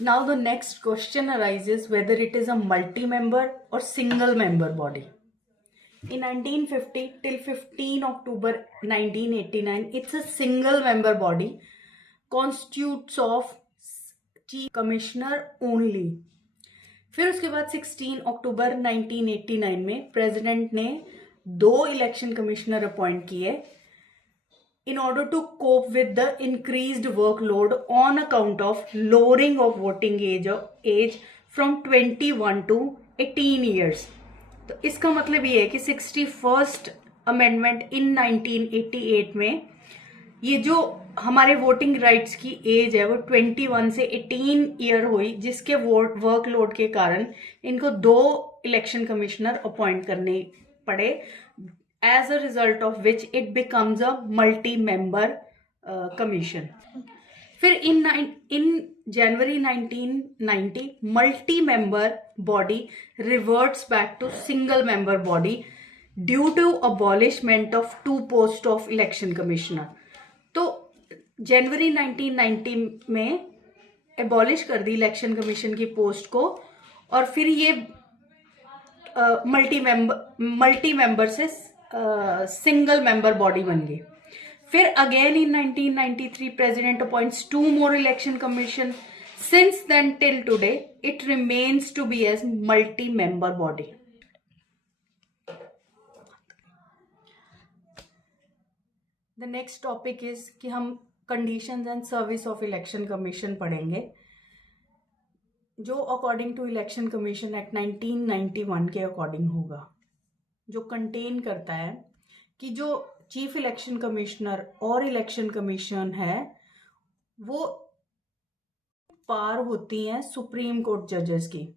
Now the next question arises whether it is a multi-member or single-member body. In 1950 till 15 October 1989, it's a single-member body, constitutes of chief commissioner only. फिर उसके बाद 16 अक्टूबर 1989 में president ने 2 election commissioner appoint किए in order to cope with the increased workload on account of lowering of voting age from 21 to 18 years. तो इसका मतलब ये है कि 61st अमेंडमेंट इन 1988 में ये जो हमारे वोटिंग राइट्स की एज है वो 21 से 18 ईयर हुई, जिसके वर्कलोड के कारण इनको 2 इलेक्शन कमिश्नर अपॉइंट करने पड़े, as a result of which it becomes a multi-member commission. फिर in January 1990 multi-member body reverts back to single-member body due to abolishment of 2 posts of election commissioner. तो जनवरी 1990 में abolish कर दी election commission की post को, और फिर ये मल्टी मेंबर से सिंगल मेंबर बॉडी बन गई. फिर again in 1993 president appoints 2 more election commission. Since then till today it remains to be as multi member body. The next topic is कि हम conditions and service of election commission पढ़ेंगे, जो according to election commission act 1991 के according होगा, जो contain करता है कि जो चीफ इलेक्शन कमिश्नर और इलेक्शन कमीशन है वो पार होती हैं सुप्रीम कोर्ट जजेस की,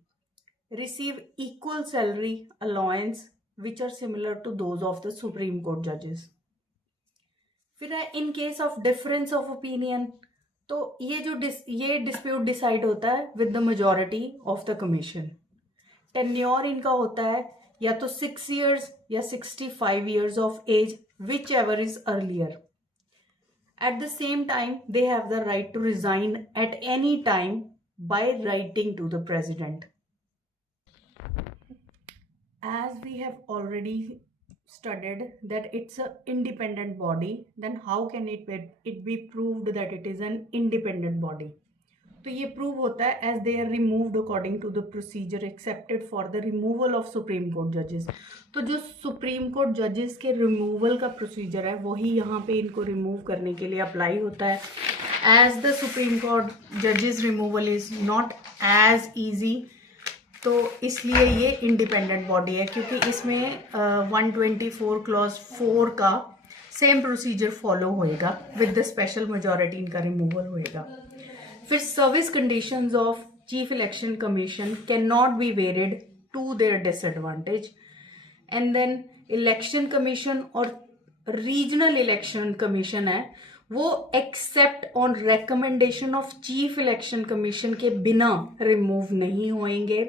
receive equal salary allowance which are similar to those of the Supreme Court जजेस. फिर है in case of difference of opinion, तो ये डिस्प्यूट डिसाइड होता है with the majority of the commission. Tenure इनका होता है या तो 6 years या 65 years of age, whichever is earlier. At the same time, they have the right to resign at any time by writing to the president. As we have already studied that it's an independent body, then how can it be proved that it is an independent body? तो ये prove होता है as they are removed according to the procedure accepted for the removal of Supreme Court जजेस. तो जो supreme Court जजेस के removal का प्रोसीजर है वही यहाँ पे इनको रिमूव करने के लिए अप्लाई होता है. एज द सुप्रीम कोर्ट जजेस removal is not as easy, तो इसलिए ये इंडिपेंडेंट बॉडी है, क्योंकि इसमें 124 क्लॉज 4 का सेम प्रोसीजर फॉलो होएगा, विद द स्पेशल मेजॉरिटी इनका रिमूवल होएगा. फिर service conditions of chief election commission can not be varied to their disadvantage. And then election commission और रीजनल इलेक्शन कमीशन है वो except on recommendation of chief election commission के बिना remove नहीं होंगे.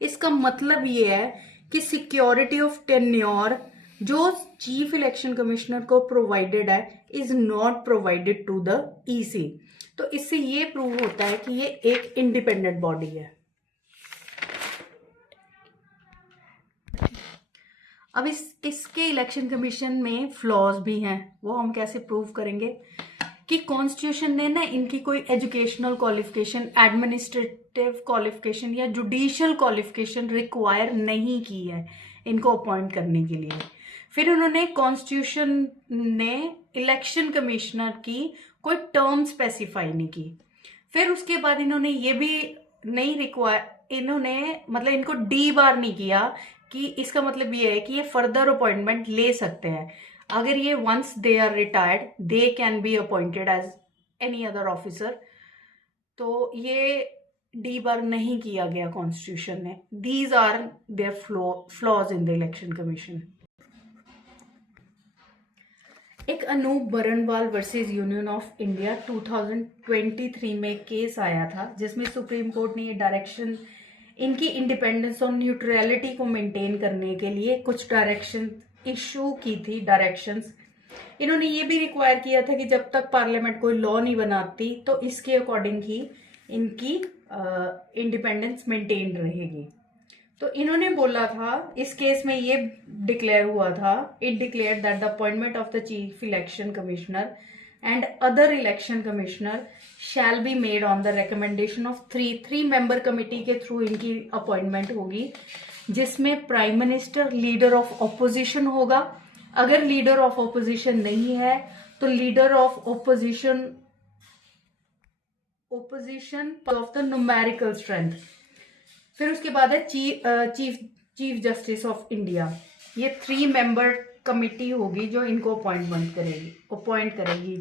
इसका मतलब ये है कि सिक्योरिटी ऑफ टेन्योर जो चीफ इलेक्शन कमिश्नर को प्रोवाइडेड है is not provided to the EC. तो इससे ये प्रूव होता है कि ये एक इंडिपेंडेंट बॉडी है. अब इसके इलेक्शन कमीशन में फ्लॉज भी हैं, वो हम कैसे प्रूव करेंगे कि कॉन्स्टिट्यूशन ने ना इनकी कोई एजुकेशनल क्वालिफिकेशन, एडमिनिस्ट्रेटिव क्वालिफिकेशन या जुडिशियल क्वालिफिकेशन रिक्वायर नहीं की है इनको अपॉइंट करने के लिए. फिर उन्होंने कॉन्स्टिट्यूशन ने इलेक्शन कमिश्नर की कोई टर्म स्पेसिफाई नहीं की. फिर उसके बाद इन्होंने ये भी नहीं मतलब इनको डी बार नहीं किया कि इसका मतलब ये है कि ये फर्दर अपॉइंटमेंट ले सकते हैं. अगर ये once they are retired they can be appointed as any other officer. तो ये डी बार नहीं किया गया कॉन्स्टिट्यूशन ने. These are their flaws in the election commission. एक Anoop Barnwal versus union of India 2023 में केस आया था, जिसमें सुप्रीम कोर्ट ने ये डायरेक्शन, इनकी इंडिपेंडेंस और न्यूट्रलिटी को मेंटेन करने के लिए कुछ डायरेक्शन इशू की थी. डायरेक्शंस इन्होंने ये भी रिक्वायर किया था कि जब तक पार्लियामेंट कोई लॉ नहीं बनाती तो इसके अकॉर्डिंग ही इनकी इंडिपेंडेंस मेंटेन रहेगी। तो इन्होंने बोला था, इस केस में ये डिक्लेयर हुआ था, it declare that the appointment of the chief election commissioner and other election commissioner shall be made on the recommendation of three member committee के थ्रू इनकी अपॉइंटमेंट होगी, जिसमें prime minister leader of opposition होगा। अगर leader of opposition नहीं है तो leader of opposition of the numerical strength. फिर उसके बाद है चीफ जस्टिस ऑफ इंडिया। ये 3 मेंबर कमिटी होगी जो इनको अपॉइंट करेगी।